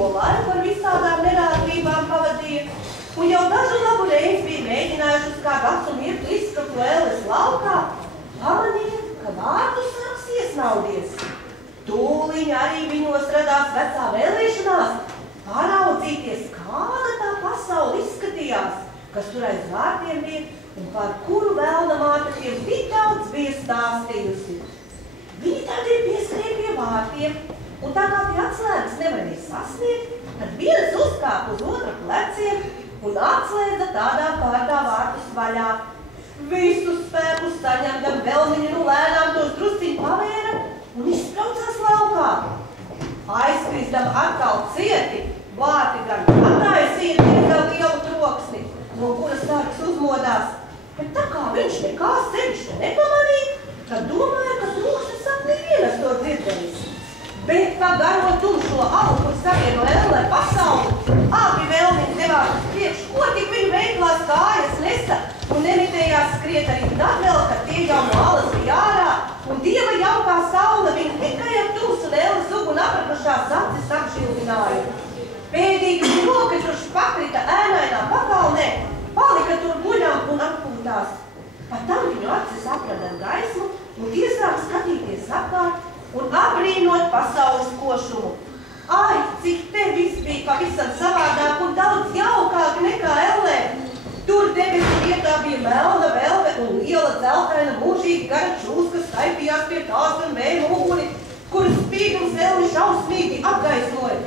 brīvo laiku ar visādām nerātībām pavadīja, un jau dažu labu reizi bija mēģinājuši uz kādu acu mirkli izskaptu ēles laukā, pamanīja, ka vārtu sargs iesnaudies. Tūliņ arī viņos radās vecā vēlēšanās paraudzīties, kāda tā pasaule izskatījās, kas tur aiz vārtiem bija un par kuru velna māte tiem tik daudz bija stāstījusi. Viņi tādēļ pieskrēja pie vārtiem, un tā kā pie atslēgas nevarēja sasniegt, tad viens uzkāpa uz otra pleciem un atslēdza tādā kārtā vārtus vaļā. Visus spēkus saņemdam velniņu lēnām tos drusciņu pavēra un izspraucās laukā. Aizskrisdam atkal cieti, vārti gan attaisīja diezgan lielu troksni, no kuras sargs uzmodās, bet tā kā viņš nekā sevišķi nepamanīja, tad domāja, ka troksni sapnī vienas to dzirdējis. Bet pa garo tumšo alu, kur savieno ellē pasauli, abi vēlniņi devās uz priekšu, ko tik viņu veiklās kājas nesa un nemitējās skriet arī tad vēl, kad tie jau no alas bija ārā, un dieva jaukā saule viņu tikai ar tumsu un elles uguni aprakušās acis apšildināja. Pēdīgi viņa nokačuši pakrita ēnainā pakalnē, palika tur guļām un atpūtās. Pat tam viņu acis aprada gaismu un tie sāk skatīties apkārt un apbrīnot pasaules košumu. Ai, cik te viss bija pavisam savādāk un daudz jaukāk nekā ellē. Tur debesu vietā bija melna velve un liela dzeltaina mūžīgi gara čūska staipījās pie tās un vēja uguni, kuras spīgums elni šausmīgi apgaismoja.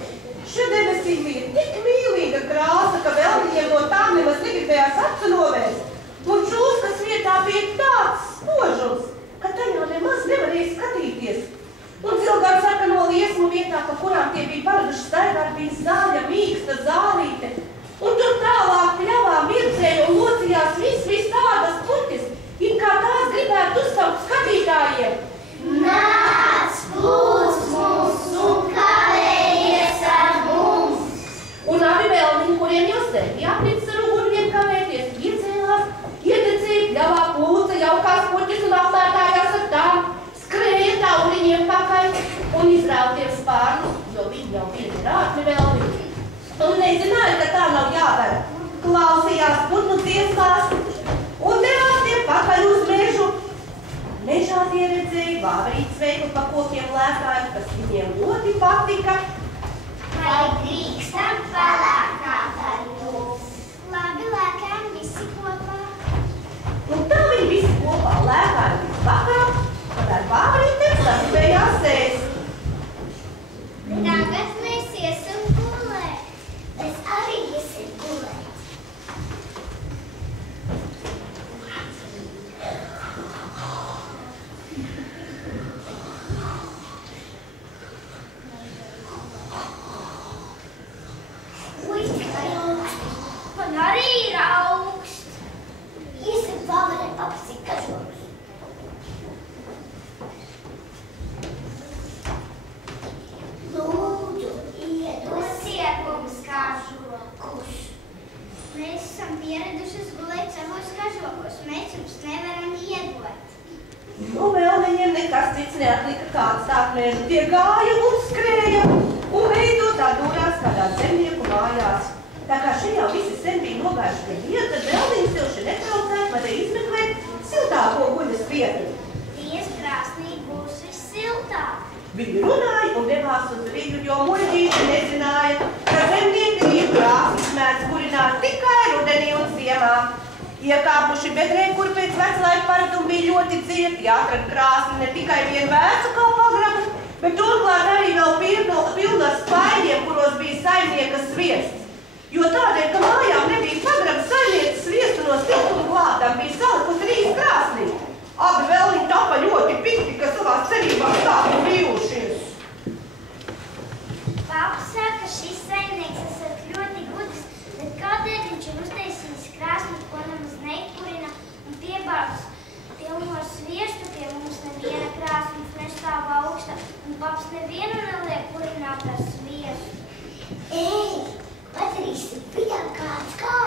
Šie debesīm bija tik mīlīga krāsa, ka velniņiem no tām nemaz negribējās acu novērst. Un čūskas vietā bija tāds spožums, ka tajā nemaz nevarēja skatīties. Un cilgāra sarkano liesmu vietā, pa kurām tie bija paraduši staigāt, bija zaļa, mīksta zālīte. Un tur tālāk pļavā mirdzēja un locījās viss tādas puķis, it kā tās gribētu uzsaukt skatītājiem. Nāc, plūc mums un kavējies ar mums! Un abi vēlniņi, kuriem jau sevi jāprits ar ugurļiem kavēties, iecēlās, iedecēja pļavā plūca jaukās puķis un apmērtājās ar tām, skrēja tauliņiem pakaļ un izrāvtiem spārnus, jo viņi jau bija rātni vēlniņi. Un nezināja, ka tā nav jādara. Klausījās putnu dziesmās un devās tiem pakaļ uz mežu. Mežā tie redzēja vāverītes veiklu pa kokiem lēkāju, kas viņiem ļoti patika. Vai drīkstam palēkāt ar jums? Labi, lēkājam visi kopā. Un tā viņi visi kopā lēkāja līdz vakaram, kad ar vāverītēm sagribējās ēst. Tagad mēs iesim gulēt. Es arī iesim gulēt. Ui, cik augsts. Man arī ir augsts. Iesim pavarē papasīt kažokus. Lūdzu, iedosiet mums kažokus. Mēs esam pieradušas gulēt savos kažokos. Mēs jums nevaram iedot. Nu, vēlniņiem nekas cits neatlika kāds tāt mežu. Tie gāja un skrēja un beidzot atdūrās kādā zemnieku mājās. Tā kā šeit jau visi sen bija nogājuši pie dieva, tad vēlniņas jau šeit netraucēt, varēja izmeklēt siltāko guļas vietu. Ties krāsnī būs vissiltāk. Viņi runāja un devās uz Rīgu, jo muļķīši nezināja, ka zemnieki ir krāsas mēdz kurināt tikai rudenī un ziemā. Iekāpuši bedrē, kur pēc veclaika paraduma bija ļoti dziļi, jāatrada krāsni ne tikai vienu vēcu kā pagrabu, bet turklāt arī vēl pilna ar spaiņiem, kuros bija saimnieka sviests. Jo tādēļ, ka mājām nebija pagraba, saimnieces sviestu no siltuma glātām bija salikusi Rīgas krāsnī. Abi vēlniņi tapa ļoti pikti, ka savās cerībās tādu brīvušies. Paps saka, ka šis saimnieks esat ļoti gudrs, bet kādēļ viņš ir uztaisījis krāsni, ko nemaz nekurina un piebāzus pilno sviestu, pie mums neviena krāsnes nestāv augsta un paps nevienu neliek kurināt ar sviestu. Ei, padarīsim viņam kāds kā